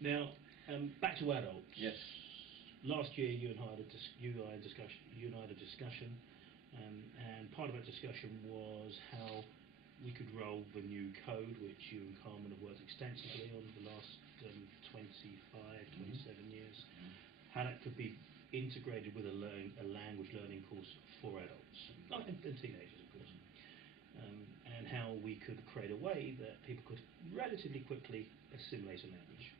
Now, back to adults. Yes. Last year, you and I had a discussion, and part of that discussion was how we could roll the new code, which you and Carmen have worked extensively on the last 25, 27 years, how that could be integrated with a language learning course for adults, and teenagers, of course, and how we could create a way that people could relatively quickly assimilate a language.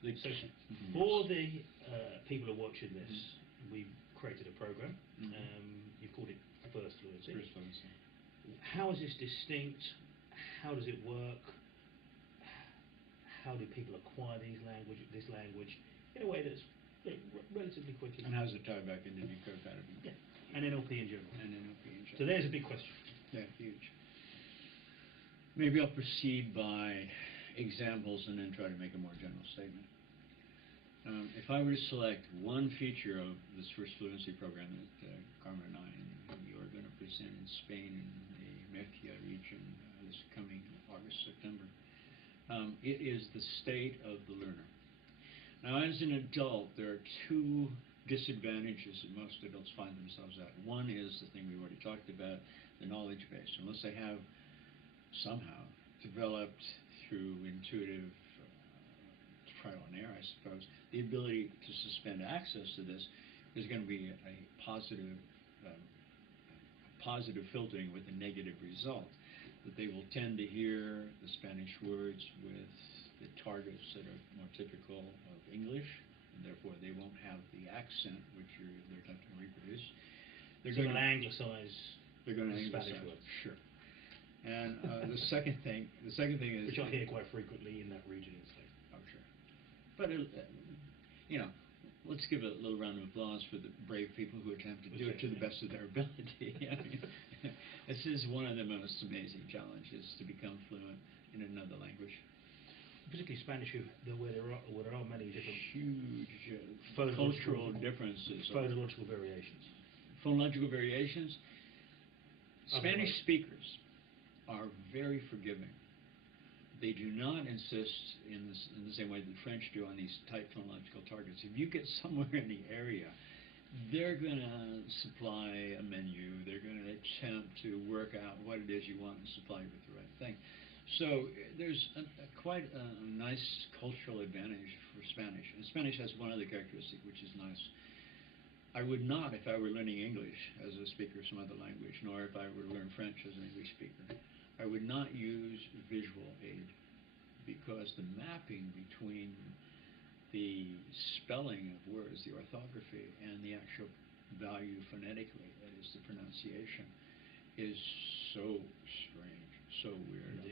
So for the people who are watching this, we've created a program. You've called it First Fluency. First Fluency. How is this distinct? How does it work? How do people acquire this language in a way that's relatively quickly? And how does it tie back into decode pattern? Yeah, and NLP in general. And NLP in general. So there's a big question. Yeah, huge. Maybe I'll proceed by examples and then try to make a more general statement. If I were to select one feature of this First Fluency program that Carmen and I and you are going to present in Spain in the Murcia region this coming August, September, it is the state of the learner. Now, as an adult, there are two disadvantages that most adults find themselves at. One is the thing we've already talked about, the knowledge base. Unless they have somehow developed through intuitive trial and error, I suppose, the ability to suspend access to this is going to be a positive filtering with a negative result, that they will tend to hear the Spanish words with the targets that are more typical of English, and therefore they won't have the accent which they're attempting to reproduce. They're going to anglicize. They're going to anglicize Spanish words. Sure. And the second thing is, which I hear quite frequently in that region in Spain. Oh, sure. But let's give a little round of applause for the brave people who attempt to do it to the best of their ability. I mean, this is one of the most amazing challenges, to become fluent in another language. Particularly Spanish, where there are many different huge cultural differences, phonological variations. Phonological variations. Spanish speakers are very forgiving. They do not insist in the same way that the French do on these tight phonological targets. If you get somewhere in the area, they're going to supply a menu. They're going to attempt to work out what it is you want and supply you with the right thing. So there's quite a nice cultural advantage for Spanish. And Spanish has one other characteristic which is nice. I would not, if I were learning English as a speaker of some other language, nor if I were to learn French as an English speaker, I would not use visual aid, because the mapping between the spelling of words, the orthography, and the actual value phonetically, that is the pronunciation, is so strange, so weird.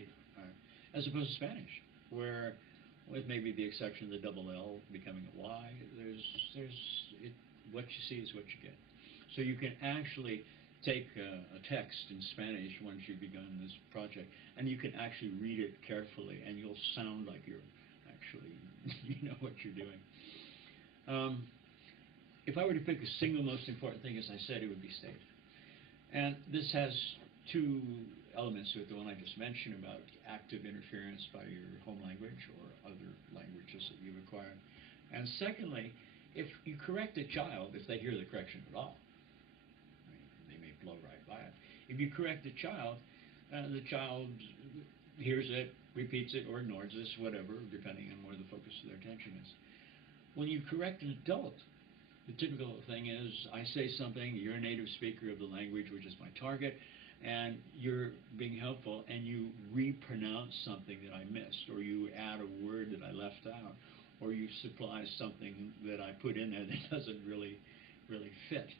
As opposed to Spanish, where, with maybe the exception of the double L becoming a Y, what you see is what you get. So you can actually take a text in Spanish once you've begun this project, and you can actually read it carefully, and you'll sound like you're actually, you know what you're doing. If I were to pick a single most important thing, as I said, it would be state. And this has two elements to it. The one I just mentioned about active interference by your home language or other languages that you've acquired. And secondly, if you correct a child, if they hear the correction at all, blow right by it. If you correct the child hears it, repeats it, or ignores this, whatever, depending on where the focus of their attention is. When you correct an adult, the typical thing is, I say something, you're a native speaker of the language, which is my target, and you're being helpful, and you repronounce something that I missed, or you add a word that I left out, or you supply something that I put in there that doesn't really fit.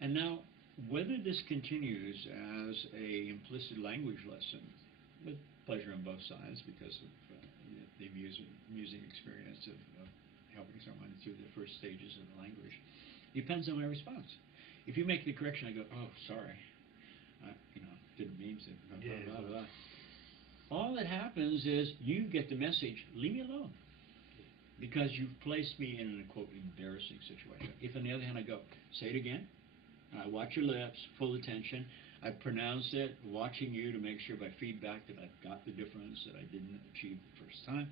And now, whether this continues as a implicit language lesson, with pleasure on both sides because of the amusing experience of helping someone through the first stages of the language, depends on my response. If you make the correction, I go, oh, sorry, didn't mean to, blah, blah, blah, blah. All that happens is you get the message, leave me alone, because you've placed me in a, quote, embarrassing situation. If, on the other hand, I go, say it again, I watch your lips, full attention. I pronounce it, watching you to make sure by feedback that I've got the difference that I didn't achieve the first time.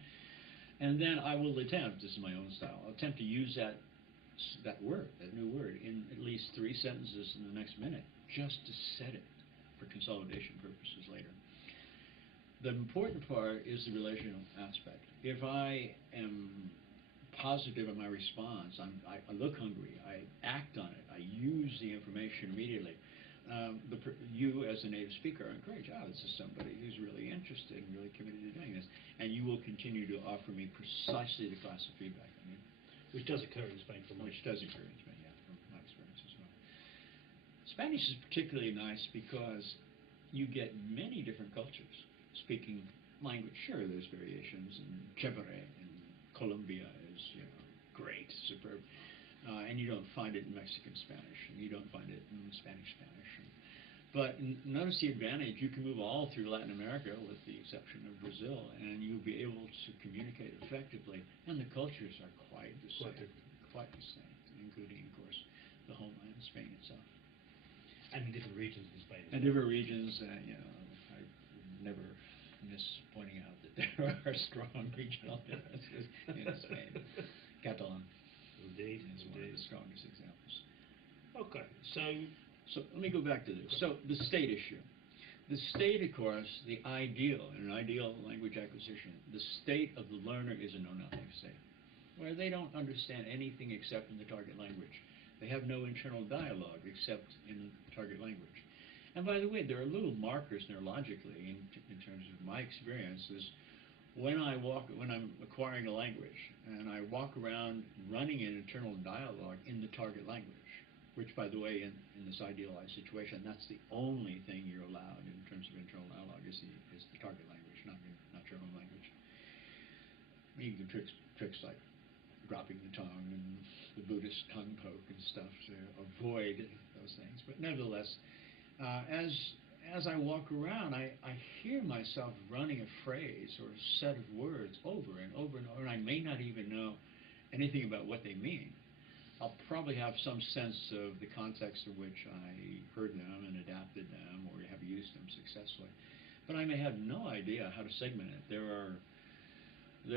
And then I will attempt, this is my own style, I'll attempt to use that word, that new word, in at least 3 sentences in the next minute, just to set it for consolidation purposes later. The important part is the relational aspect. If I am positive in my response, I look hungry, I act on it, I use the information immediately, you as a native speaker are encouraged, this is somebody who's really interested and really committed to doing this, and you will continue to offer me precisely the class of feedback I need. Which does occur in Spain from Which does occur in Spain, yeah, from my experience as well. Spanish is particularly nice because you get many different cultures speaking language. Sure, there's variations, and chévere in Colombia is, great, superb. And you don't find it in Mexican Spanish, and you don't find it in Spanish Spanish. But notice the advantage. You can move all through Latin America, with the exception of Brazil, and you'll be able to communicate effectively. And the cultures are quite distinct, including, of course, the homeland, Spain itself. And in different regions in Spain. And different regions, I never miss pointing out that there are strong regional differences in Spain. Catalan. Indeed, is one of the strongest examples. Okay, so let me go back to this. So the state issue. The state, of course, the ideal, in an ideal language acquisition, the state of the learner is a know-nothing state, where they don't understand anything except in the target language. They have no internal dialogue except in the target language. And by the way, there are little markers neurologically in terms of my experiences. When I'm acquiring a language, and I walk around running an internal dialogue in the target language, which, by the way, in this idealized situation, that's the only thing you're allowed in terms of internal dialogue is the target language, not your home language. You can do tricks like dropping the tongue and the Buddhist tongue poke and stuff to avoid those things. But nevertheless, as I walk around, I hear myself running a phrase or a set of words over and over and over, and I may not even know anything about what they mean. I'll probably have some sense of the context in which I heard them and adapted them or have used them successfully. But I may have no idea how to segment it. There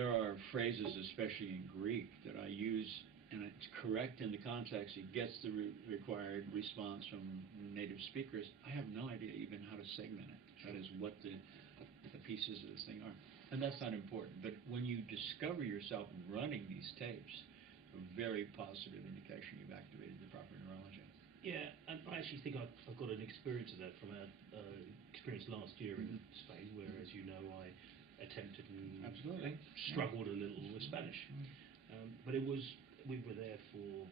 are phrases, especially in Greek, that I use, and it's correct in the context. It gets the required response from native speakers. I have no idea even how to segment it. That is, what the pieces of this thing are. And that's not important. But when you discover yourself running these tapes, a very positive indication you've activated the proper neurology. Yeah, and I actually think I've got an experience of that from our experience last year in Spain, where, as you know, I attempted and struggled a little with Spanish. But we were there for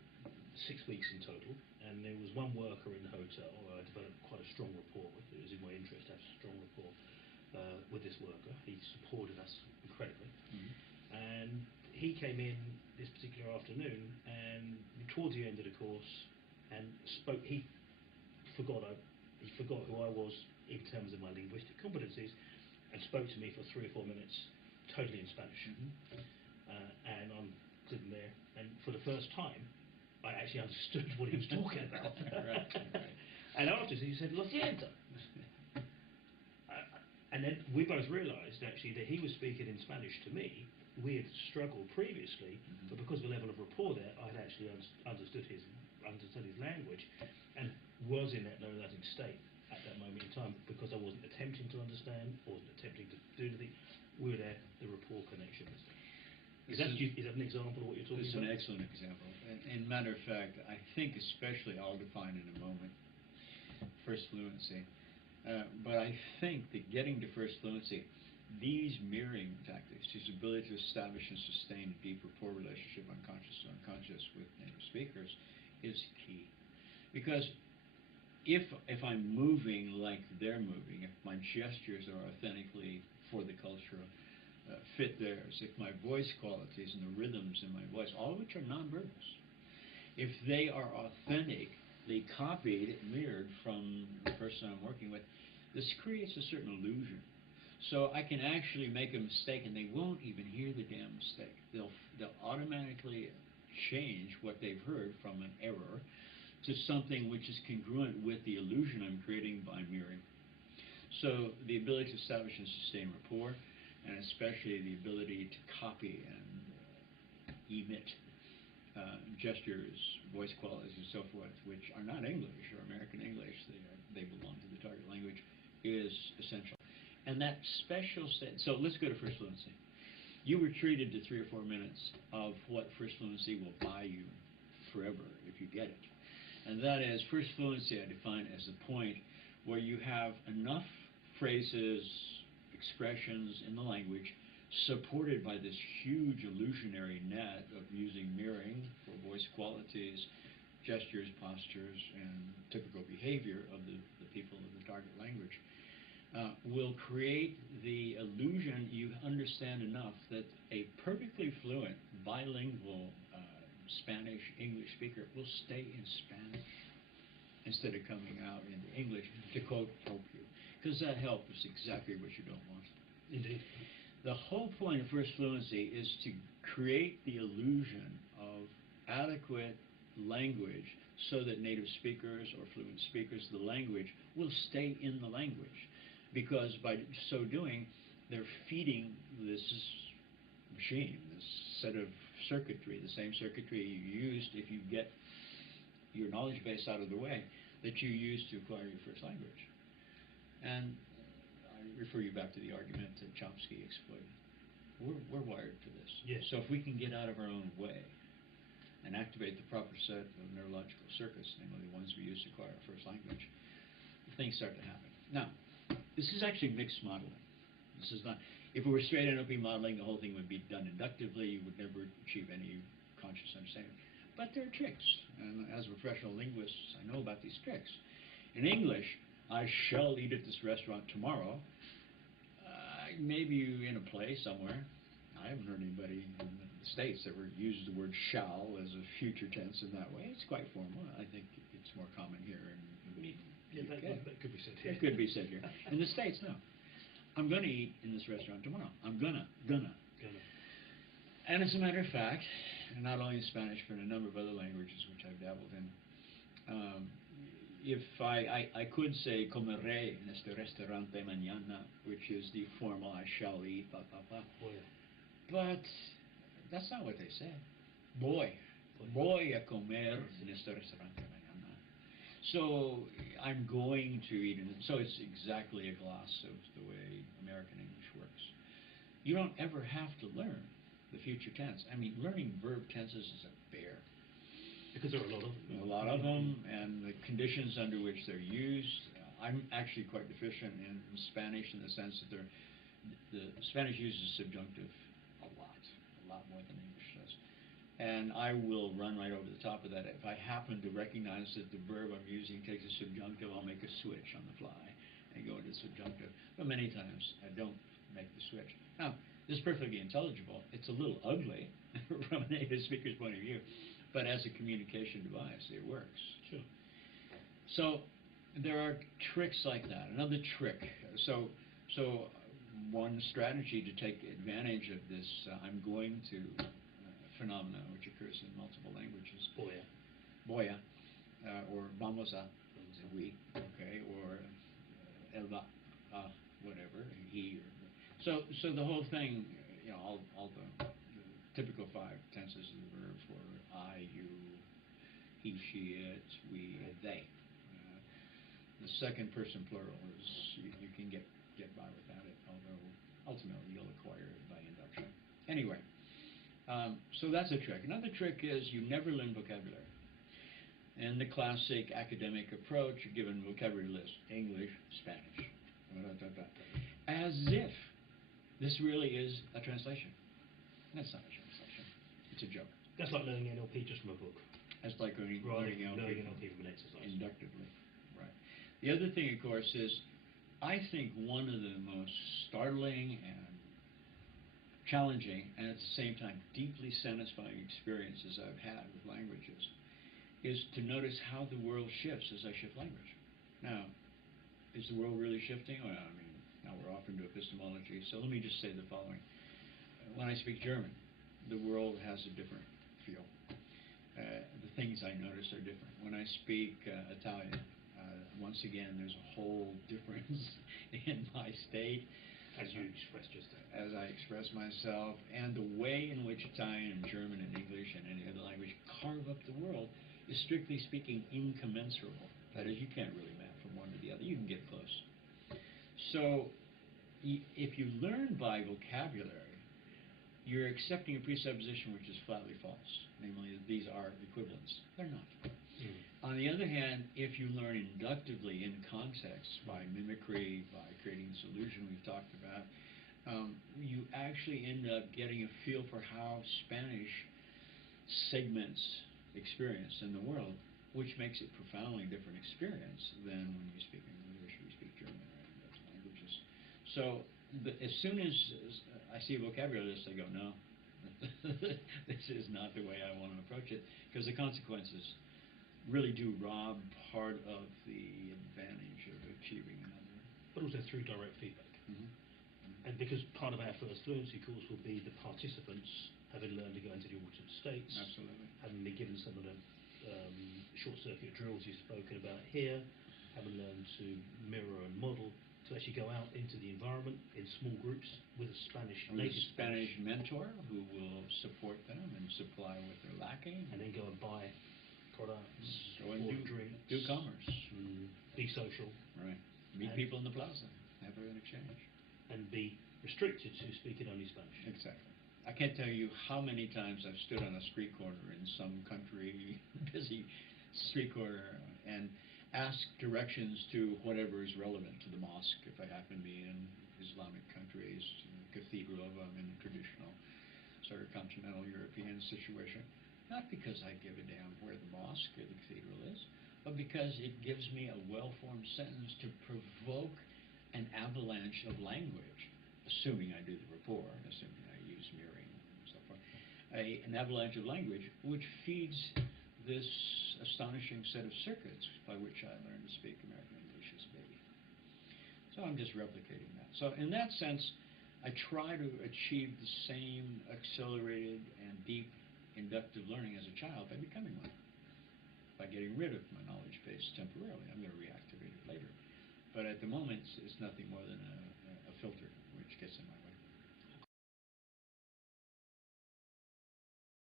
6 weeks in total, and there was one worker in the hotel who I developed quite a strong rapport with. It was in my interest to have a strong rapport with this worker. He supported us incredibly. And he came in this particular afternoon, and towards the end of the course, and spoke. He forgot who I was in terms of my linguistic competencies, and spoke to me for 3 or 4 minutes, totally in Spanish. And I'm sitting there, and for the first time, I actually understood what he was talking about. Right. And afterwards, he said, "Lo siento." And then we both realised, actually, that he was speaking in Spanish to me. We had struggled previously, but because of the level of rapport there, I had actually understood his language, and was in that know-nothing state at that moment in time, because I wasn't attempting to understand, wasn't attempting to do anything. We were there, the rapport connection was there. Is that an example of what you're talking about? It's an excellent example. And matter of fact, I think especially, I'll define in a moment, first fluency. But I think that getting to first fluency, these mirroring tactics, his ability to establish and sustain a deep rapport relationship, unconscious to unconscious, with native speakers, is key. Because if I'm moving like they're moving, if my gestures are authentically for the culture, fit theirs, if my voice qualities and the rhythms in my voice, all of which are nonverbals, if they are authentically copied, mirrored from the person I'm working with, this creates a certain illusion. So I can actually make a mistake, and they won't even hear the damn mistake. They'll automatically change what they've heard from an error to something which is congruent with the illusion I'm creating by mirroring. So the ability to establish and sustain rapport, and especially the ability to copy and emit gestures, voice qualities, and so forth, which are not English or American English, they belong to the target language, is essential. And that special so let's go to first fluency. You were treated to 3 or 4 minutes of what first fluency will buy you forever if you get it. And that is, first fluency I define as the point where you have enough phrases, expressions in the language supported by this huge illusionary net of using mirroring for voice qualities, gestures, postures, and typical behavior of the people of the target language, will create the illusion you understand enough that a perfectly fluent, bilingual Spanish-English speaker will stay in Spanish instead of coming out into English to, quote, help you. Because that help is exactly what you don't want. Indeed. The whole point of first fluency is to create the illusion of adequate language so that native speakers or fluent speakers of the language will stay in the language. Because by so doing, they're feeding this machine, this set of circuitry, the same circuitry you used if you get your knowledge base out of the way that you use to acquire your first language. And I refer you back to the argument that Chomsky exploited. We're wired for this. Yes. So if we can get out of our own way and activate the proper set of neurological circuits, namely the ones we use to acquire our first language, things start to happen. Now, this is actually mixed modeling. This is not, if it were straight NLP modeling, the whole thing would be done inductively. You would never achieve any conscious understanding. But there are tricks, and as a professional linguist, I know about these tricks. In English, I shall eat at this restaurant tomorrow. Maybe in a play somewhere. I haven't heard anybody in the States ever use the word shall as a future tense in that way. It's quite formal. I think it's more common here in the UK. That could be said here. It could be said here. In the States, no. I'm going to eat in this restaurant tomorrow. I'm gonna. And as a matter of fact, not only in Spanish, but in a number of other languages which I've dabbled in, if I could say comeré en este restaurante mañana, which is the formal I shall eat, but that's not what they say. Voy a comer en este restaurante mañana. So I'm going to eat, so it's exactly a gloss of the way American English works. You don't ever have to learn the future tense. I mean, learning verb tenses is a bear. Because there are a lot of them. A lot of them, and the conditions under which they're used. I'm actually quite deficient in Spanish in the sense that the Spanish uses subjunctive a lot more than English does. And I will run right over the top of that. If I happen to recognize that the verb I'm using takes a subjunctive, I'll make a switch on the fly and go into subjunctive. But many times I don't make the switch. Now, this is perfectly intelligible. It's a little ugly from a native speaker's point of view, but as a communication device, it works. Sure. So there are tricks like that. Another trick. So one strategy to take advantage of this I'm going to phenomena, which occurs in multiple languages. Voy a, or vamos a, we, okay, or él va a, whatever, he. So the whole thing, you know, all the typical 5 tenses of the verb for I, you, he, she, it, we, they. The second person plural is you can get by without it, although ultimately you'll acquire it by induction. Anyway, so that's a trick. Another trick is you never learn vocabulary. In the classic academic approach, you're given vocabulary list: English, Spanish, as if this really is a translation. That's not a translation. It's a joke. That's like learning NLP just from a book. That's like learning NLP from an exercise. Inductively, right. The other thing, of course, is I think one of the most startling and challenging and at the same time deeply satisfying experiences I've had with languages is to notice how the world shifts as I shift language. Now, is the world really shifting? Well, I mean, now we're off into epistemology, so let me just say the following. When I speak German, the world has a different feel. The things I notice are different. When I speak Italian, once again, there's a whole difference in my state. As you expressed just then. As I express myself, and the way in which Italian and German and English and any other language carve up the world is, strictly speaking, incommensurable. That is, you can't really map from one to the other. You can get close. So if you learn by vocabulary, you're accepting a presupposition which is flatly false, namely that these are equivalents. They're not. On the other hand, if you learn inductively in context, by mimicry, by creating this illusion we've talked about, you actually end up getting a feel for how Spanish segments experience in the world, which makes it profoundly different experience than when you speak English or you speak German or any of those languages. So as soon as I see a vocabulary list, I go, no, this is not the way I want to approach it, because the consequences really do rob part of the advantage of achieving another. But also through direct feedback. And because part of our first fluency course will be the participants having learned to go into the alternate states, Absolutely. having been given some of the short-circuit drills you've spoken about here, having learned to mirror and model, to actually go out into the environment in small groups with a native Spanish mentor who will support them and supply what they're lacking. And then go and buy products, go and order drinks, do commerce, be social, right? Meet people in the plaza, have an exchange, and be restricted to speaking only Spanish. Exactly. I can't tell you how many times I've stood on a street corner in some country, busy street corner, and asked directions to whatever is relevant to the mosque. If I happen to be in Islamic countries, cathedral, if I'm in a traditional sort of continental European situation, not because I give a damn where the mosque or the cathedral is, but because it gives me a well-formed sentence to provoke an avalanche of language, assuming I do the rapport, assuming I use mirroring and so forth, an avalanche of language which feeds this astonishing set of circuits by which I learn to speak American English as a baby. So I'm just replicating that. So in that sense, I try to achieve the same accelerated and deep inductive learning as a child by becoming one, by getting rid of my knowledge base temporarily. I'm going to reactivate it later. But at the moment, it's nothing more than a filter which gets in my way.